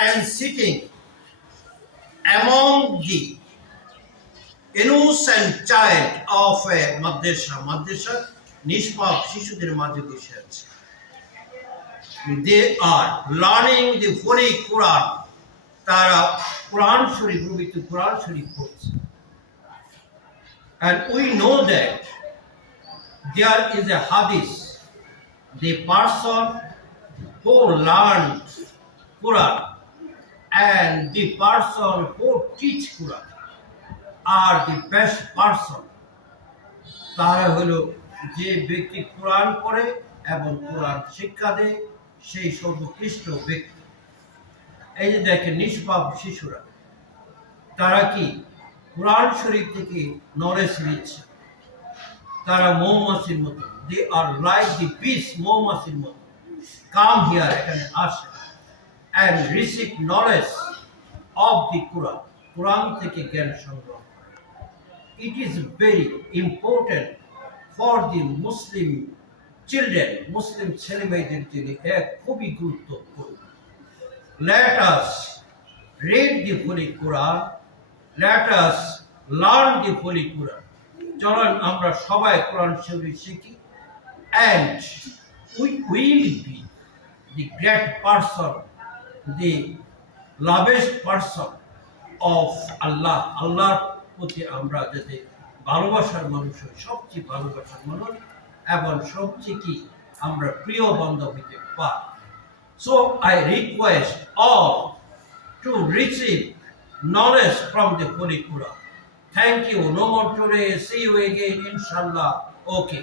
I am sitting among the innocent child of a madrasa নিষ্পাপ শিশুদের মাঝে বসে আছে। They are learning the Holy Quran. তারা কোরআন শরীফ পবিত্র কোরআন শরীফ পড়ছে। And we know that there is a hadith, the person who learned Quran and the person who teach Quran are the best person. তারা হলো যে ব্যক্তি কোরআন পড়ে এবং কোরআন শিক্ষা দেয় সেই সর্বোৎকৃষ্ট ব্যক্তি। এই যে দেখেন নিষ্পাপ শিশুরা তারা কি কোরআন শরীফ থেকে নলেজ নিচ্ছে। তারা মৌমাছির মতো, দে আর লাইক দি বিস, মৌমাছির মতো কাম হিয়ার, এখানে আসে and receive knowledge of the Quran. কোরআন থেকে জ্ঞান সংগ্রহ করে। It is very important for the Muslim children, মুসলিম ছেলেমেয়েদের জন্য এক খুবই গুরুত্বপূর্ণ। Let us read the Holy Quran. Let us learn the Holy Quran. চলুন আমরা সবাই কোরআন শরীফ শিখি and we will be the great person, the lovest person of Allah. আল্লাহর প্রতি আমরা যাতে ভালোবাসার মানুষ হই, সবচেয়ে ভালোবাসার মানুষ এবং সবচেয়ে কি আমরা প্রিয় বান্ধব হইতে পারি। So I request all to receive knowledge from the Holy Quran. Thank you. No more today. See you again, inshallah. Okay.